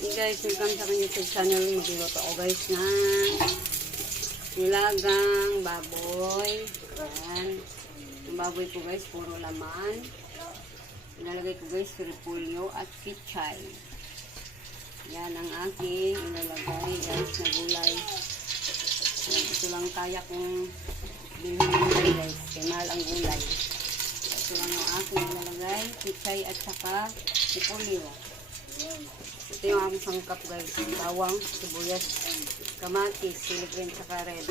Hey guys, welcome sa aking YouTube channel. Magluluto ako guys na nilagang baboy. Ayan. Yung baboy ko guys, puro laman. Ilalagay ko guys, repolyo at kichay. Yan ang aking ilalagay guys na gulay. Yan, ito lang kaya kong bilhin guys. Kaya mahal ang gulay. Ito lang yung aking ilalagay, kichay at saka repolyo. Ito yung aming sangkap guys. Bawang, sibuyas, kamatis, sili green, saka red.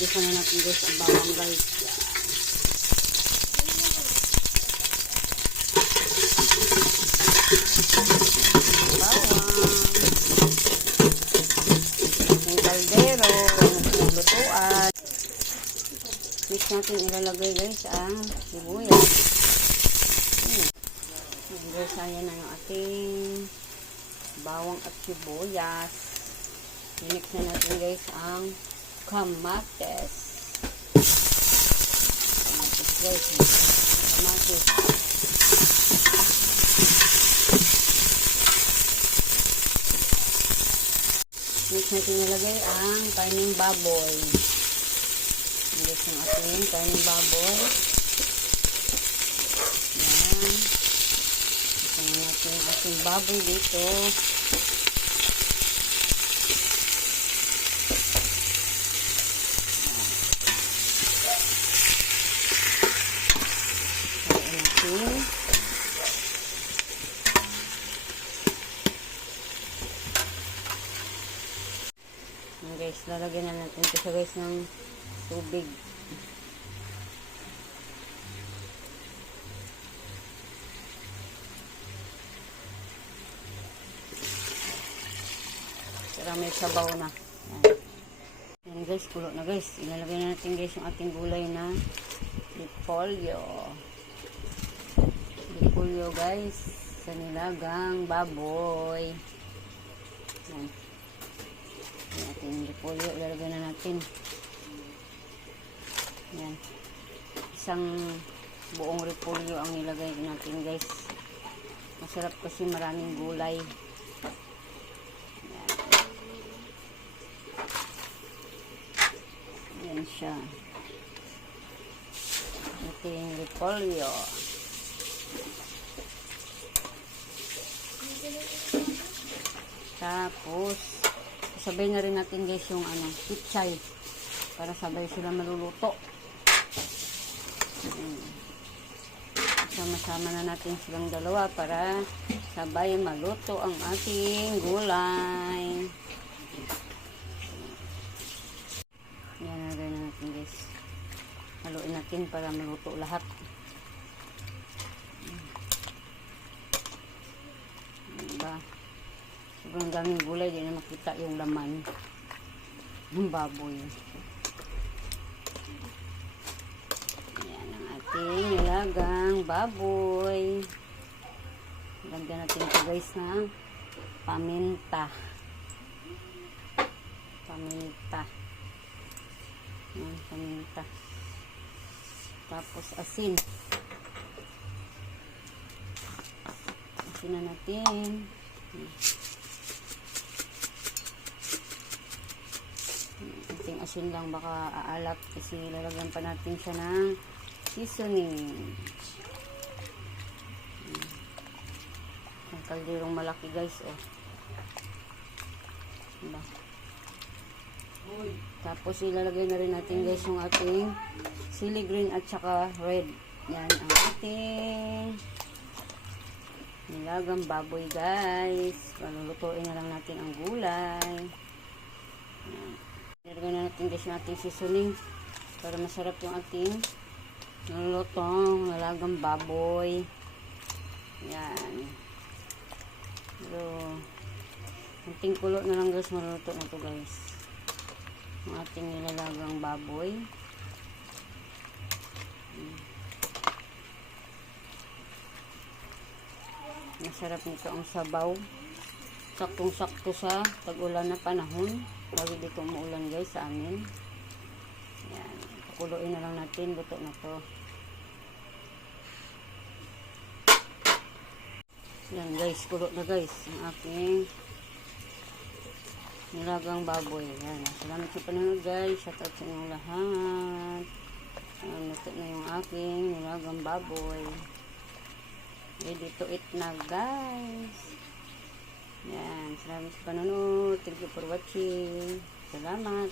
Bigyan na natin guys ang bawang guys. Bawang. Yung kaldero. Lutuan. Mix natin ilalagay guys ang sibuyas. Guys, ayan na yung ating bawang at sibuyas. Mix na natin guys ang kamatis. Kamatis guys. Kamatis. Mix natin nilagay ang karning baboy. Mix yung ating karning baboy. Yan. Mix natin yung ating baboy dito. Guys, lalagyan na natin ito siya guys ng tubig. Para may sabaw na. Yan guys, kulo na guys. Ilalagay na natin guys yung ating gulay na repolyo. Repolyo guys sa nilagang baboy. Yan. Ating repolyo, ilalagay na natin. Yan. Isang buong repolyo ang nilagay natin guys. Masarap kasi maraming gulay. Yan. Yan siya. Ating repolyo. Tapos sabay na rin natin guys yung kichay para sabay sila maluluto. Sama-sama na natin silang dalawa para sabay maluto ang ating gulay. Yan na rin natin guys. Haluin natin para maluto lahat. Diba? Sobrang daming gulay, di na makita yung laman ng baboy. Ayan ang ating nilagang baboy. Lagyan natin ito guys na paminta. Paminta. Ayan, paminta. Tapos asin. Asin na natin. Ating asin lang, baka aalat kasi lalagyan pa natin siya ng seasoning. Ang kalderong malaki guys diba? Tapos ilalagay na rin natin guys yung ating sili green at saka red. Yan ang ating nilagang baboy guys. Palulutuin na lang natin ang gulay. Yan. Ilagay na natin guys yung ating seasoning para masarap yung ating nalulutong nilagang baboy. Yan. So, ating kulo na lang guys, maluluto na to guys. Yung ating nilagang baboy. Masarap nito ang sabaw. Saktong-sakto sa tag-ulan na panahon. Lagi dito umuulan guys sa amin. Yan. Pakuluin na lang natin. Luto na to. Yan guys. Kulo na guys. Ang aking nilagang baboy. Yan. Salamat sa panonood guys. Shout out sa inyong lahat. Yan. Luto na yung aking nilagang baboy. Ready to eat na guys. Yan. Salamat sa panonood. Thank you for watching. Salamat.